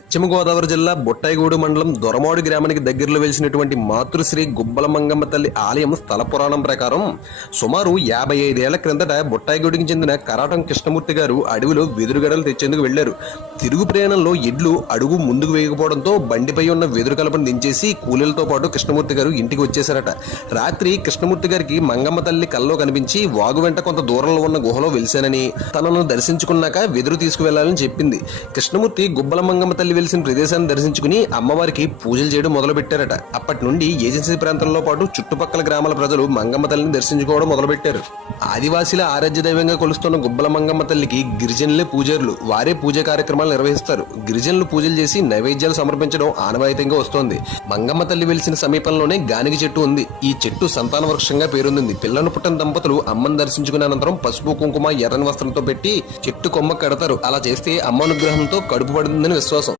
పశ్చిమ గోదావరి జిల్లా బుట్టాయిగూడు మండలం దొరమాడు గ్రామానికి దగ్గరలో వెలిసినటువంటి మాతృశ్రీ గుబ్బల మంగమ్మ తల్లి ఆలయం స్థల పురాణం ప్రకారం సుమారు 55 ఏళ్ల క్రిందట బుట్టాయిగూడికి చెందిన కరాటం కృష్ణమూర్తి గారు అడవిలో వెదురుగడలు తెచ్చేందుకు వెళ్లారు. తిరుగు ప్రయాణంలో ఎడ్లు అడుగు ముందుకు వేయకపోవడంతో బండిపై ఉన్న వెదురు కలపను దించేసి కూలీలతో పాటు కృష్ణమూర్తి గారు ఇంటికి వచ్చేశారట. రాత్రి కృష్ణమూర్తి గారికి మంగమ్మ తల్లి కల్లో కనిపించి వాగు వెంట కొంత దూరంలో ఉన్న గుహలో వెలిశానని, తనను దర్శించుకున్నాక వెదురు తీసుకువెళ్లాలని చెప్పింది. కృష్ణమూర్తి గుబ్బల మంగమ్మ తల్లి వెలిసిన ప్రదేశాన్ని దర్శించుకుని అమ్మవారికి పూజలు చేయడం మొదలు పెట్టారట. అప్పటి నుండి ఏజెన్సీ ప్రాంతంలో పాటు చుట్టుపక్కల గ్రామాల ప్రజలు మంగమ్మ తల్లిని దర్శించుకోవడం మొదలుపెట్టారు. ఆదివాసీల ఆరాధ్య దైవంగా కొలుస్తున్న గుబ్బల మంగమ్మ తల్లికి గిరిజనులే పూజారులు. వారే పూజా కార్యక్రమాలు నిర్వహిస్తారు. గిరిజనులు పూజలు చేసి నైవేద్యాలు సమర్పించడం ఆనవాయితీగా వస్తోంది. మంగమ్మ తల్లి వెలిసిన సమీపంలోనే గానిగి చెట్టు ఉంది. ఈ చెట్టు సంతాన వృక్షంగా పేరొందింది. పిల్లలు పుట్టిన దంపతులు అమ్మను దర్శించుకున్న అనంతరం పసుపు కుంకుమ ఎర్రని వస్త్రంతో పెట్టి చెట్టు కొమ్మ కడతారు. అలా చేస్తే అమ్మ అనుగ్రహంతో కడుపు పడుతుందని విశ్వాసం.